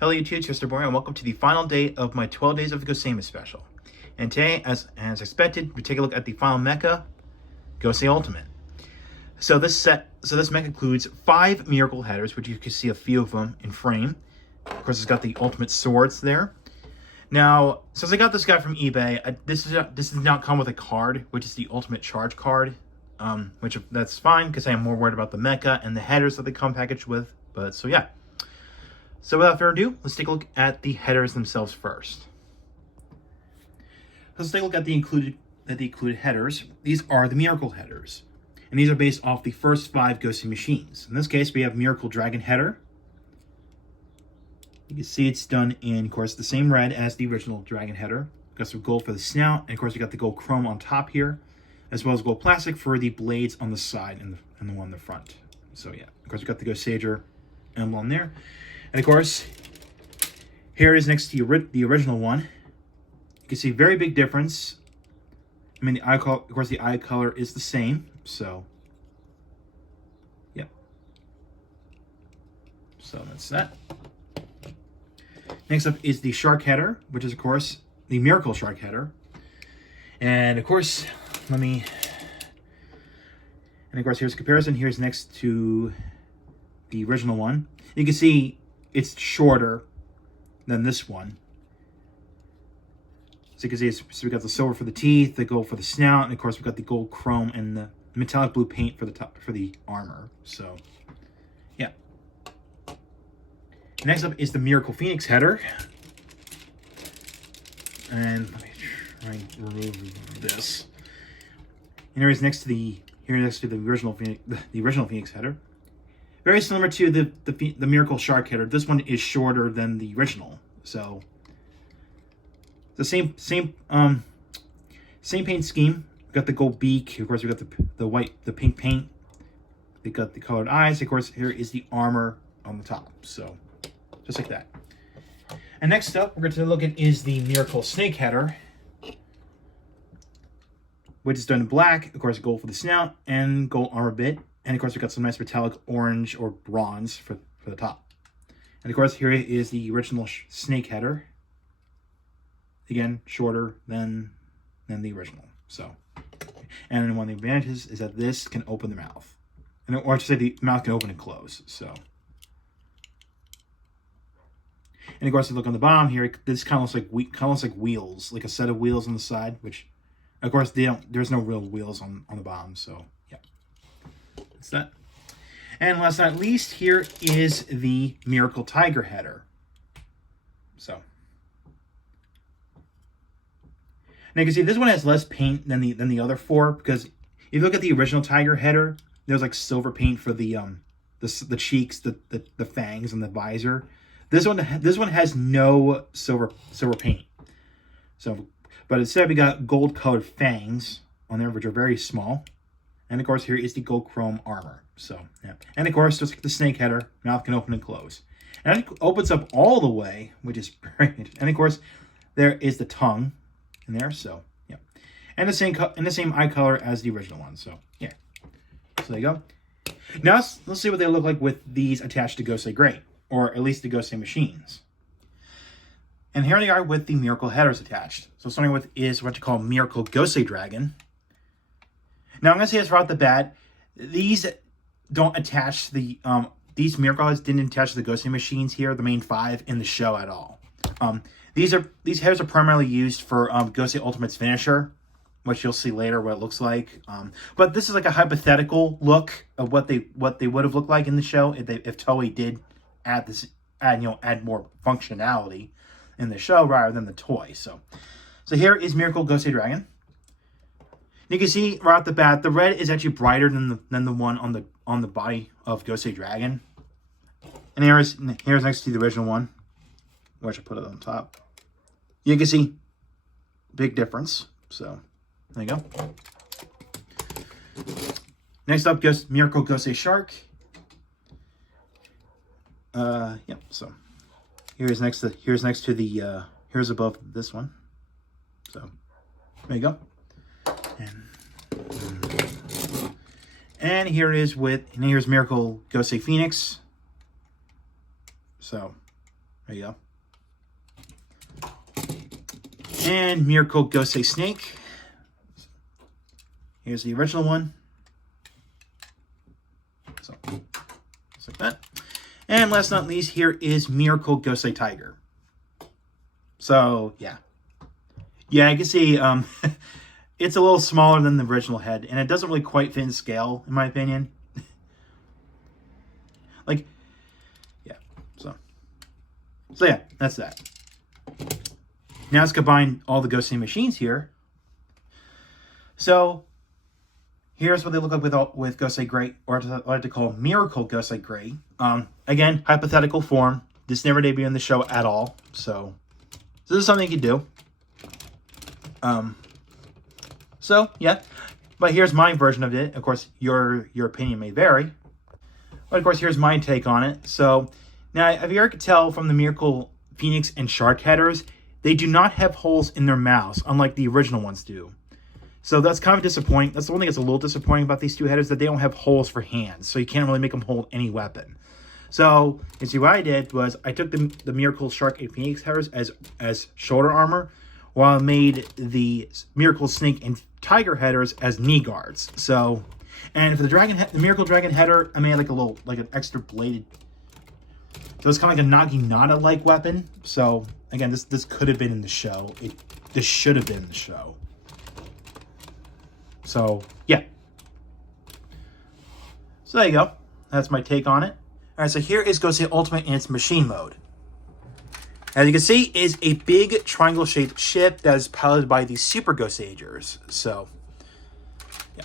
Hello YouTube, it's Mr. Boring, and welcome to the final day of my 12 Days of the GOSEImas special. And today, as expected, we take a look at the final mecha, Gosei Ultimate. So this mecha includes 5 miracle headers, which you can see a few of them in frame. Of course, it's got the ultimate swords there. Now, since I got this guy from eBay, this does not come with a card, which is the ultimate charge card. Which that's fine because I am more worried about the mecha and the headers that they come packaged with. But so yeah. So without further ado, let's take a look at the headers themselves first. Let's take a look at the included headers. These are the miracle headers, and these are based off the first 5 Gosei machines. In this case, we have Miracle Dragon header. You can see it's done in, of course, the same red as the original Dragon header. Got some gold for the snout, and of course, we got the gold chrome on top here, as well as gold plastic for the blades on the side and the one in the front. So yeah, of course, we got the Goseiger emblem there. And of course, here it is next to the original one. You can see very big difference. I mean, the eye color, of course, the eye color is the same. So, yeah. So that's that. Next up is the shark header, which is, of course, the miracle shark header. And of course, and of course, here's a comparison. Here's next to the original one. You can see it's shorter than this one. So you can see, so we got the silver for the teeth, the gold for the snout, and of course we got the gold chrome and the metallic blue paint for the top for the armor. So, yeah. Next up is the Miracle Phoenix header, and let me try and remove this. And here is next to the original Phoenix header. Very similar to the Miracle Shark header. This one is shorter than the original. So the same paint scheme. We got the gold beak. Of course, we got the pink paint. We got the colored eyes. Of course, here is the armor on the top. So just like that. And next up, we're going to look at is the Miracle Snake header, which is done in black. Of course, gold for the snout and gold armor bit. And of course, we got some nice metallic orange or bronze for the top. And of course, here is the original snake header. Again, shorter than the original. So, and one of the advantages is that this can open the mouth, or to say the mouth can open and close. So, and of course, if you look on the bottom here, this kind of looks like wheels, like a set of wheels on the side. Which, of course, there's no real wheels on the bottom. So, yeah. That's that. And last but not least, here is the Miracle Tiger header. So, now you can see this one has less paint than the other 4, because if you look at the original Tiger header, there's like silver paint for the cheeks, the fangs, and the visor. This one has no silver paint. So, but instead we got gold colored fangs on there, which are very small. And of course, here is the gold chrome armor. So, yeah. And of course, just like the snake header, mouth can open and close. And it opens up all the way, which is very interesting. And of course, there is the tongue in there. So, yeah. And the same eye color as the original one. So, yeah. So there you go. Now let's see what they look like with these attached to Gosei Gray, or at least the Gosei machines. And here they are with the miracle headers attached. So starting with is what you call Miracle Gosei Dragon. Now, I'm going to say this right off the bat, these don't attach the, these miracle heads didn't attach the Gosei machines here, the main 5, in the show at all. These headers are primarily used for Gosei Ultimate's finisher, which you'll see later what it looks like. But this is like a hypothetical look of what they would have looked like in the show if Toei did add more functionality in the show rather than the toy. So here is Miracle Gosei Dragon. You can see right off the bat, the red is actually brighter than the one on the body of Gosei Dragon. And here's next to the original one, which I put it on top. You can see big difference. So there you go. Next up, Miracle Gosei Shark. Yeah. So here's next to the here's above this one. So there you go. And here it is here's Miracle Gosei Phoenix. So There you go. And Miracle Gosei Snake. Here's the original one. So, just like that. And last but not least, here is Miracle Gosei Tiger. So, yeah. Yeah, you can see it's a little smaller than the original head, and it doesn't really quite fit in scale, in my opinion. Like, yeah, so yeah, that's that. Now let's combine all the Gosei machines here. So, here's what they look like with Gosei Gray, or what I like to call Miracle Gosei Gray. Again, hypothetical form. This never debuted in the show at all, so this is something you can do. So yeah, but here's my version of it. Of course, your opinion may vary, but of course, here's my take on it. So now, if you could tell from the Miracle Phoenix and Shark headers, they do not have holes in their mouths, unlike the original ones do. So that's kind of disappointing. That's the one thing that's a little disappointing about these two headers, that they don't have holes for hands, so you can't really make them hold any weapon. So you see, what I did was I took the Miracle Shark and Phoenix headers as shoulder armor, while I made the Miracle Snake and Tiger headers as knee guards. So, and for the Miracle Dragon header, I made like an extra bladed. So it's kind of like a Naginata-like weapon. So again, this could have been in the show. This should have been in the show. So yeah. So there you go. That's my take on it. All right, so here is Gosei Ultimate in its machine mode. As you can see, is a big triangle-shaped ship that is piloted by the Super Goseigers. So, yeah.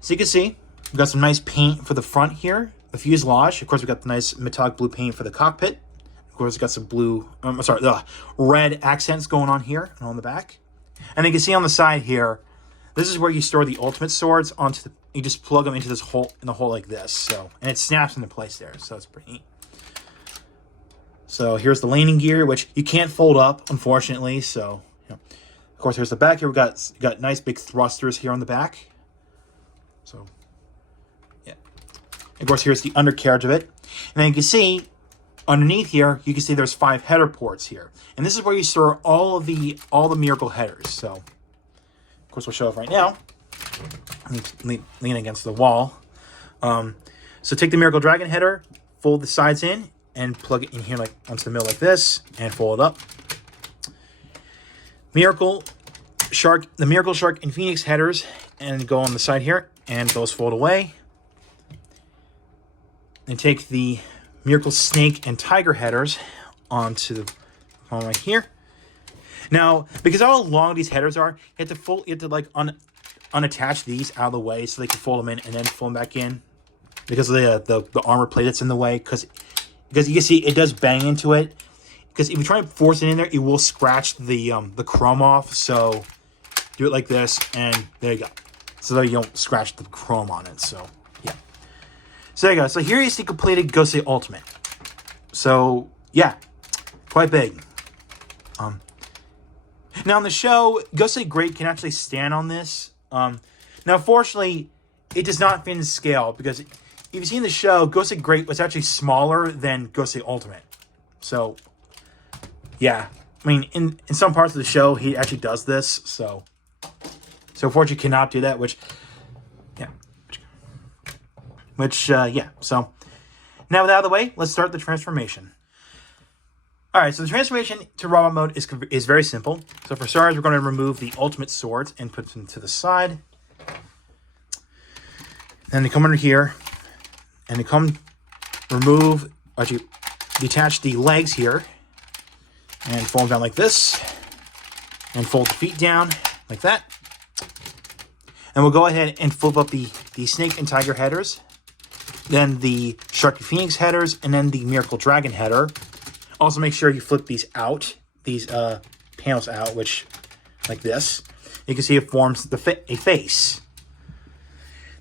So you can see, we've got some nice paint for the front here, the fuselage. Of course, we've got the nice metallic blue paint for the cockpit. Of course, we've got some red accents going on here and on the back. And you can see on the side here, this is where you store the ultimate swords onto the. You just plug them into this hole like this. So, and it snaps into place there. So it's pretty neat. So here's the landing gear, which you can't fold up, unfortunately. So, you know. Of course, here's the back here. We've got nice big thrusters here on the back. So, yeah. Of course, here's the undercarriage of it. And then you can see, underneath here, you can see there's 5 header ports here. And this is where you store all the Miracle headers. So, of course, we'll show it right now. Lean against the wall. So take the Miracle Dragon header, fold the sides in, and plug it in here like onto the middle like this, and fold it up. The Miracle Shark and Phoenix headers, and go on the side here, and those fold away. And take the Miracle Snake and Tiger headers onto the one right here. Now, because how long these headers are, you have to like unattach these out of the way so they can fold them in and then fold them back in, because of the armor plate that's in the way. Because you can see it does bang into it. Because if you try to force it in there, it will scratch the chrome off. So do it like this, and there you go. So that you don't scratch the chrome on it. So yeah. So there you go. So here is the completed Gosei Ultimate. So yeah, quite big. Now in the show, Gosei Great can actually stand on this. Now fortunately, it does not fit in scale, because if you've seen the show, Gosei Great was actually smaller than Gosei Ultimate. So, yeah. I mean, in some parts of the show, he actually does this. So unfortunately, cannot do that, which, yeah. Yeah. So, now with that out of the way, let's start the transformation. Alright, so the transformation to robot mode is very simple. So for starters, we're going to remove the ultimate swords and put them to the side. Then they come under here, and they detach the legs here, and fold them down like this, and fold the feet down like that. And we'll go ahead and flip up the Snake and Tiger headers, then the Shark and Phoenix headers, and then the Miracle Dragon header. Also, make sure you flip these panels out, which, like this. You can see it forms a face.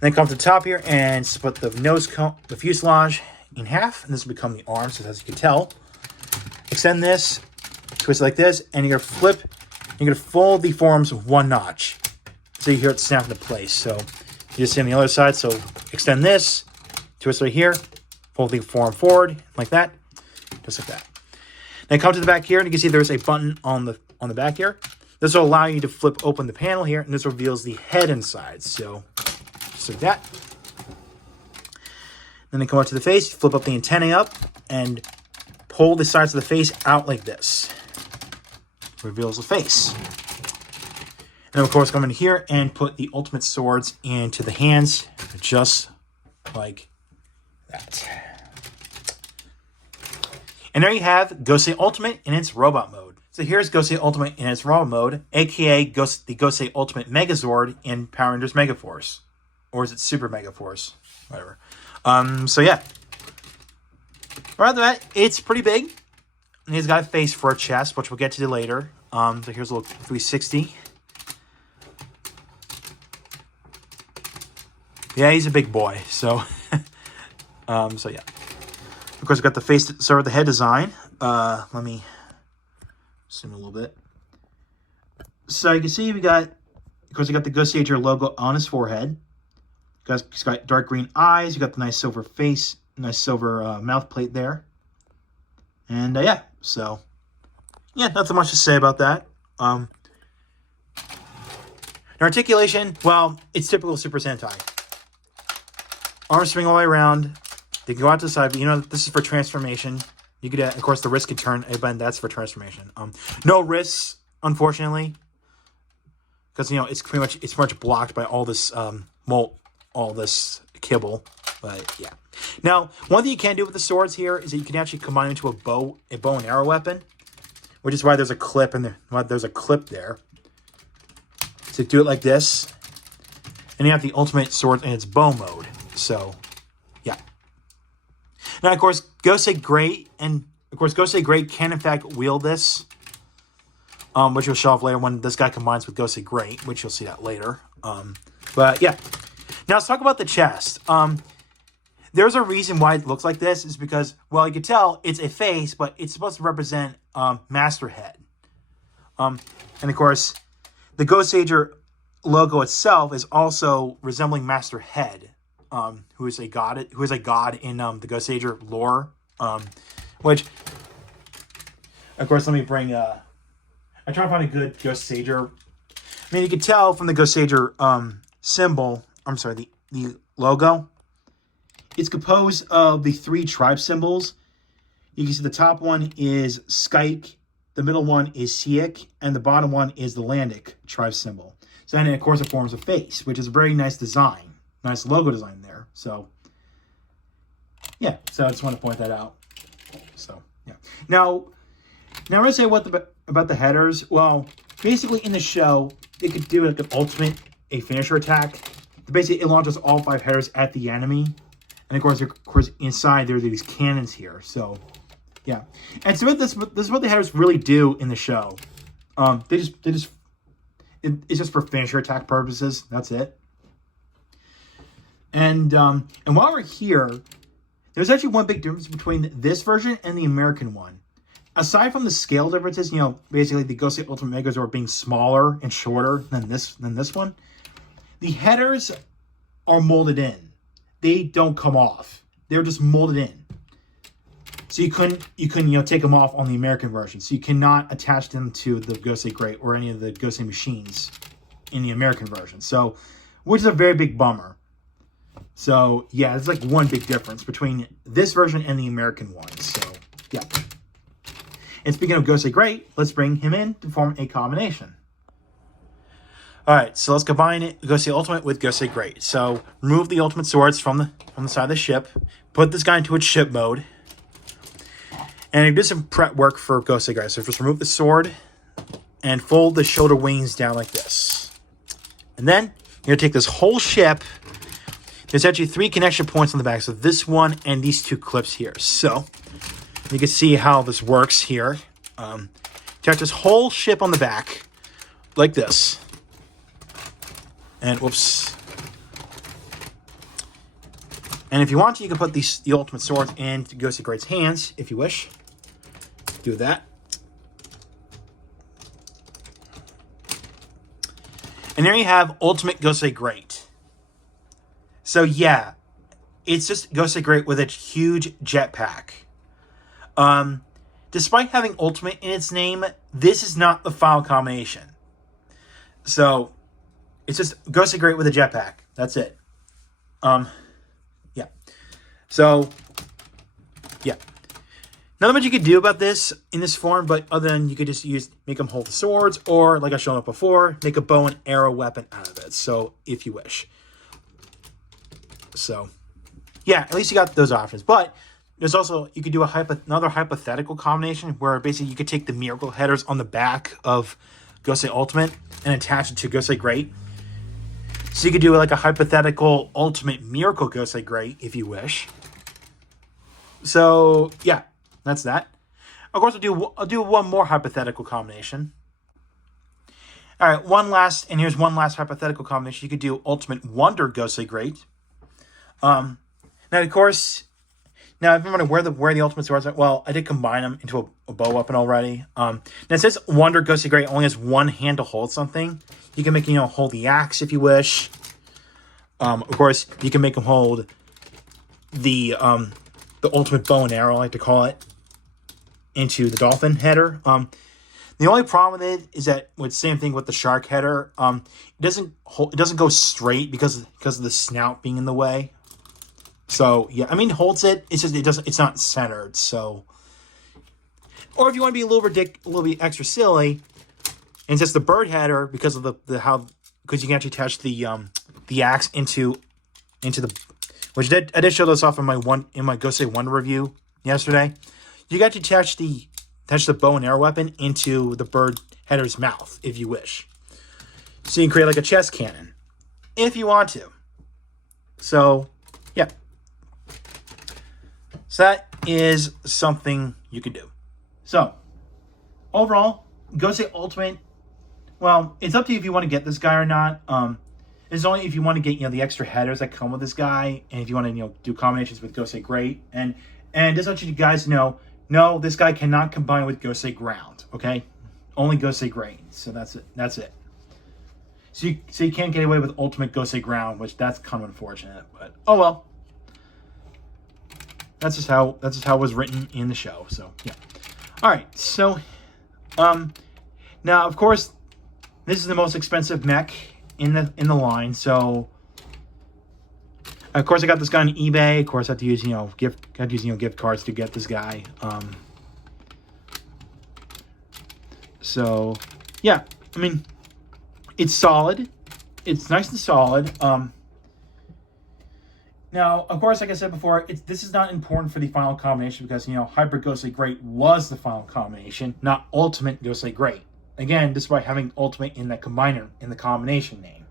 Then come to the top here and split the the fuselage in half, and this will become the arms, as you can tell. Extend this, twist it like this, and you're gonna flip. You're gonna fold the forearms 1 notch, so you hear it snap into place. So you just see on the other side. So extend this, twist right here, fold the forearm forward like that, just like that. Now come to the back here, and you can see there's a button on the back here. This will allow you to flip open the panel here, and this reveals the head inside. So like that. Then they come up to the face, flip up the antennae up, and pull the sides of the face out like this. Reveals the face. And of course, come in here and put the ultimate swords into the hands, just like that. And there you have Gosei Ultimate in its robot mode. So here's Gosei Ultimate in its robot mode, aka the Gosei Ultimate Megazord in Power Rangers Megaforce. Or is it Super Megaforce? Whatever. So yeah. Right off the bat, it's pretty big. And he's got a face for a chest, which we'll get to later. So here's a little 360. Yeah, he's a big boy. So, so yeah. Of course, we've got the face to start with the head design. Let me zoom a little bit. So you can see we got, of course, we got the Goseiger logo on his forehead. He's got dark green eyes. You got the nice silver face, nice silver mouth plate there. And yeah, so yeah, nothing much to say about that. Articulation, well, it's typical Super Sentai. Arms swing all the way around. They can go out to the side, but you know, this is for transformation. You could, of course, the wrist could turn, but that's for transformation. No wrists, unfortunately, because you know it's pretty much blocked by all this all this kibble. But yeah. Now, one thing you can do with the swords here is that you can actually combine into a bow and arrow weapon, which is why there's a clip in there. Why there's a clip there. So do it like this, and you have the ultimate sword in its bow mode. So, yeah. Now, of course, Gosei Great can in fact wield this, which will show off later when this guy combines with Gosei Great, which you'll see that later. But yeah. Now let's talk about the chest. There's a reason why it looks like this. Is because, well, you can tell it's a face, but it's supposed to represent Master Head. And of course, the Goseiger logo itself is also resembling Master Head, who is a god in the Goseiger lore. Which, of course, let me bring. I try to find a good Goseiger. I mean, you can tell from the Goseiger symbol. I'm sorry, the logo. It's composed of the 3 tribe symbols. You can see the top one is Skyke, the middle one is Siik, and the bottom one is the Landic tribe symbol. So, and of course, it forms a face, which is a very nice design. Nice logo design there. So, yeah. So, I just want to point that out. So, yeah. Now I'm going to say about the headers. Well, basically, in the show, they could do like an ultimate, a finisher attack. Basically, it launches all 5 headers at the enemy. And of course, inside there are these cannons here. So, yeah. And so this is what the headers really do in the show. It's just for finisher attack purposes. That's it. And while we're here, there's actually one big difference between this version and the American one. Aside from the scale differences, you know, basically the Gosei Ultimate Megazord being smaller and shorter than this one, the headers are molded in. They don't come off. They're just molded in. So you couldn't take them off on the American version. So you cannot attach them to the Gosei Great or any of the Gosei machines in the American version. So, which is a very big bummer. So yeah, it's like one big difference between this version and the American one. So yeah. And speaking of Gosei Great, let's bring him in to form a combination. Alright, so let's combine Gosei Ultimate with Gosei Great. So, remove the Ultimate Swords from the side of the ship. Put this guy into its ship mode. And do some prep work for Gosei Great. So, just remove the sword and fold the shoulder wings down like this. And then, you're going to take this whole ship. There's actually 3 connection points on the back. So, this one and these 2 clips here. So, you can see how this works here. Attach this whole ship on the back like this. And whoops. And if you want to, you can put the ultimate swords into Gosei Great's hands, if you wish. Do that. And there you have Ultimate Gosei Great. So yeah, it's just Gosei Great with a huge jetpack. despite having Ultimate in its name, this is not the final combination. So, it's just Gosei Great with a jetpack. That's it. Yeah. So, yeah. Not much you could do about this in this form, but other than you could just make them hold the swords, or, like I've shown up before, make a bow and arrow weapon out of it. So, if you wish. So, yeah, at least you got those options. But there's also, you could do another hypothetical combination where basically you could take the miracle headers on the back of Gosei Ultimate and attach it to Gosei Great. So you could do like a hypothetical Ultimate Miracle Gosei Great if you wish. So, yeah. That's that. Of course, I'll do one more hypothetical combination. All right, here's one last hypothetical combination. You could do Ultimate Wonder Gosei Great. Now, of course, if you want to where the Ultimate Swords are, well, I did combine them into a bow weapon already. Now it says Wonder Gosei Great only has one hand to hold something. You can make hold the axe if you wish. Of course, you can make them hold the ultimate bow and arrow, I like to call it, into the dolphin header. The only problem with it is that with same thing with the shark header, it doesn't go straight because of the snout being in the way. So yeah, I mean, holds it. It's just it's not centered. So, or if you want to be a little bit extra silly, and it's just the bird header because of because you can actually attach the axe into the, which I did show this off in my Gosei 1 review yesterday. You got to attach the bow and arrow weapon into the bird header's mouth if you wish. So you can create like a chest cannon if you want to. So, yeah. So that is something you could do. So, overall, Gosei Ultimate, well, it's up to you if you want to get this guy or not. It's only if you want to get, the extra headers that come with this guy, and if you want to, do combinations with Gosei Great. And just want you guys to know, no, this guy cannot combine with Gosei Ground, okay? Only Gosei Great. So that's it. So you can't get away with Ultimate Gosei Ground, which that's kind of unfortunate, but oh well. That's just how it was written in the show. So yeah. All right. So now of course this is the most expensive mech in the line. So of course I got this guy on eBay. Of course I have to use gift cards to get this guy. So yeah, I mean, it's solid. It's nice and solid. Now, of course, like I said before, this is not important for the final combination because, Hyper Gosei Great was the final combination, not Ultimate Gosei Great. Again, despite having Ultimate in that combiner, in the combination name.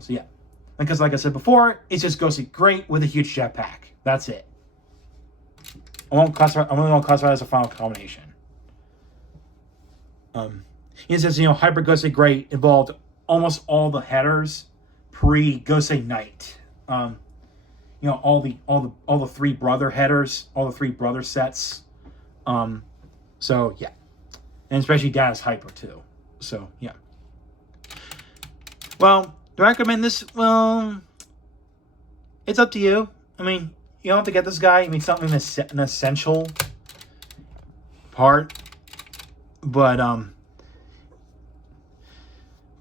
So yeah. Because like I said before, it's just Gosei Great with a huge jetpack. That's it. I'm only going to classify it as a final combination. It says, Hyper Gosei Great involved almost all the headers pre-Gosei Knight. All the three brother headers, all the three brother sets. So yeah, and especially Data's Hyper too. So yeah. Well, do I recommend this? Well, it's up to you. I mean, you don't have to get this guy. I mean, it's not an essential part, but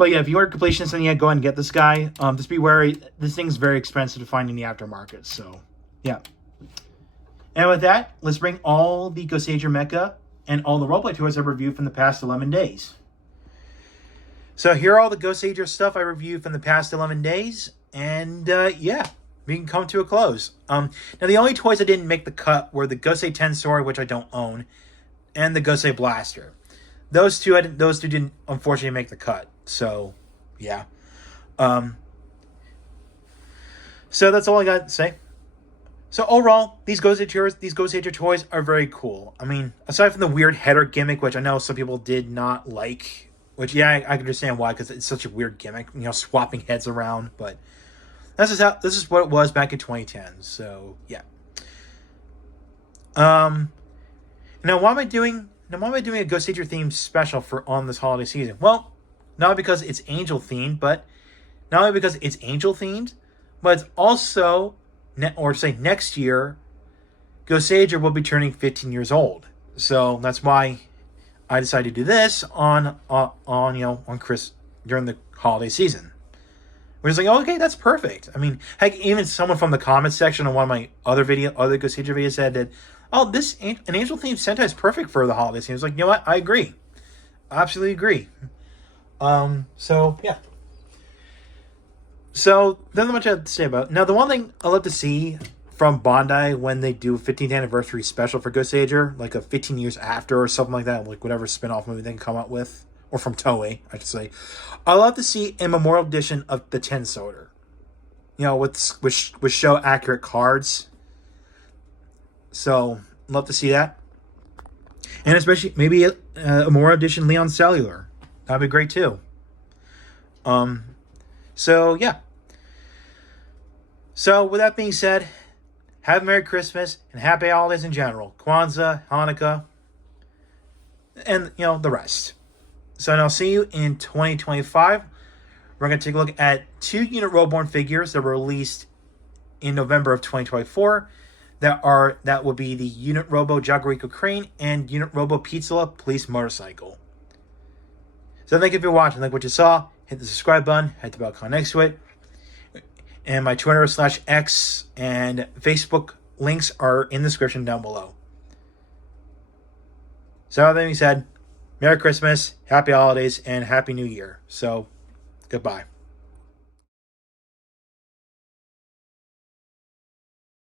yeah, if you are a completionist and go ahead and get this guy. Just be wary. This thing's very expensive to find in the aftermarket. So, yeah. And with that, let's bring all the Goseiger mecha and all the roleplay toys I've reviewed from the past 11 days. So here are all the Goseiger stuff I reviewed from the past 11 days. And, yeah, we can come to a close. Now, the only toys that didn't make the cut were the Gosei Tensou, which I don't own, and the Gosei Blaster. Those two didn't, unfortunately, make the cut. So, yeah. So that's all I got to say. So overall, these Goseiger toys are very cool. I mean, aside from the weird header gimmick, which I know some people did not like, which yeah, I can understand why, because it's such a weird gimmick, swapping heads around. But this is what it was back in 2010. So yeah. Now why am I doing a Goseiger themed special on this holiday season? Well, not because it's angel themed, but it's also next year, Goseiger will be turning 15 years old. So that's why I decided to do this on Chris during the holiday season. We're just like, oh, okay, that's perfect. I mean, heck, even someone from the comments section on one of my other Goseiger videos said that, oh, an angel themed Sentai is perfect for the holiday season. I was like, you know what? I agree. I absolutely agree. So yeah. So there's not much I have to say about it. Now, the one thing I love to see from Bandai when they do a 15th anniversary special for Goseiger, like a 15 years after or something like that, like whatever spin-off movie they can come up with, or from Toei, I should say. I love to see a memorial edition of the Tensou, with show accurate cards. So love to see that, and especially maybe a memorial edition Leon Cellular. That'd be great too. So yeah. So with that being said, have a Merry Christmas and Happy Holidays in general. Kwanzaa, Hanukkah, and the rest. So I'll see you in 2025. We're going to take a look at 2 unit Roborn figures that were released in November of 2024. That will be the Unit Robo Jaguarico Crane and Unit Robo Pizzola Police Motorcycle. So thank you for watching. Like what you saw, hit the subscribe button, hit the bell icon next to it. And my Twitter/X and Facebook links are in the description down below. So that being said, Merry Christmas, Happy Holidays, and Happy New Year. So, goodbye.